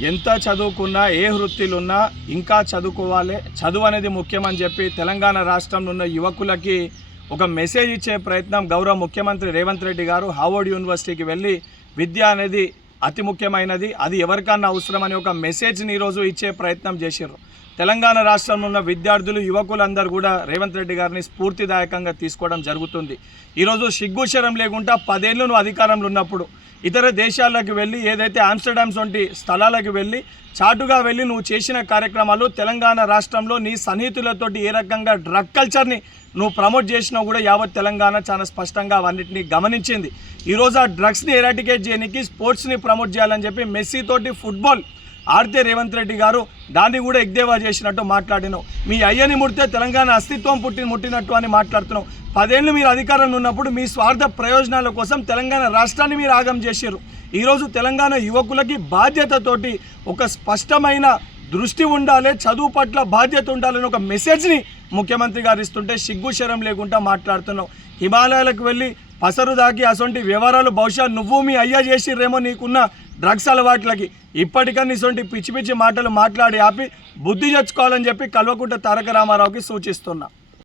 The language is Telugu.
ఎంత చదువుకున్నా ఏ వృత్తిలో ఉన్నా ఇంకా చదువుకోవాలి, చదువు అనేది ముఖ్యమని చెప్పి తెలంగాణ రాష్ట్రంలో ఉన్న యువకులకి ఒక మెసేజ్ ఇచ్చే ప్రయత్నం గౌరవ ముఖ్యమంత్రి రేవంత్ రెడ్డి గారు హార్వర్డ్ యూనివర్సిటీకి వెళ్ళి విద్య అనేది అతి ముఖ్యమైనది, అది ఎవరికన్నా అవసరమని ఒక మెసేజ్ని ఈరోజు ఇచ్చే ప్రయత్నం చేశారు. తెలంగాణ రాష్ట్రంలో ఉన్న విద్యార్థులు యువకులందరూ కూడా రేవంత్ రెడ్డి గారిని స్ఫూర్తిదాయకంగా తీసుకోవడం జరుగుతుంది. ఈరోజు సిగ్గుశరం లేకుండా 10 ఏళ్ళు నువ్వు అధికారంలో ఉన్నప్పుడు ఇతర దేశాలకు వెళ్ళి ఏదైతే ఆమ్స్టర్డామ్స్ వంటి స్థలాలకు వెళ్ళి చాటుగా వెళ్ళి నువ్వు చేసిన కార్యక్రమాలు తెలంగాణ రాష్ట్రంలో నీ సన్నిహితులతోటి ఏ రకంగా డ్రగ్ కల్చర్ని నువ్వు ప్రమోట్ చేసినా కూడా యావత్ తెలంగాణ చాలా స్పష్టంగా అవన్నింటినీ గమనించింది. ఈరోజు ఆ డ్రగ్స్ని ఎరాటికేట్ చేయడానికి స్పోర్ట్స్ని ప్రమోట్ చేయాలని చెప్పి మెస్సీతోటి ఫుట్బాల్ ఆడితే రేవంత్ రెడ్డి గారు దాన్ని కూడా ఎగ్దేవా చేసినట్టు మాట్లాడినావు. మీ అయ్యని ముడితే తెలంగాణ అస్తిత్వం ముట్టినట్టు అని మాట్లాడుతున్నావు. 10 ఏళ్ళు మీరు అధికారంలో ఉన్నప్పుడు మీ స్వార్థ ప్రయోజనాల కోసం తెలంగాణ రాష్ట్రాన్ని మీరు ఆగం చేశారు. ఈరోజు తెలంగాణ యువకులకి బాధ్యతతోటి ఒక స్పష్టమైన దృష్టి ఉండాలి, చదువు పట్ల బాధ్యత ఉండాలని ఒక మెసేజ్ని ముఖ్యమంత్రి గారు ఇస్తుంటే సిగ్గుశరం లేకుండా మాట్లాడుతున్నావు. హిమాలయాలకు వెళ్ళి పసరు దాకి అసొంటి వ్యవహారాలు బహుశా నువ్వు మీ అయ్యా చేసిర్రేమో నీకున్న డ్రగ్స్ అలవాట్లకి. ఇప్పటికన్నా ఇసొంటి పిచ్చి పిచ్చి మాటలు మాట్లాడి ఆపి బుద్ధి తెచ్చుకోవాలని చెప్పి కల్వకుంట్ల తారక రామారావుకి సూచిస్తున్నా.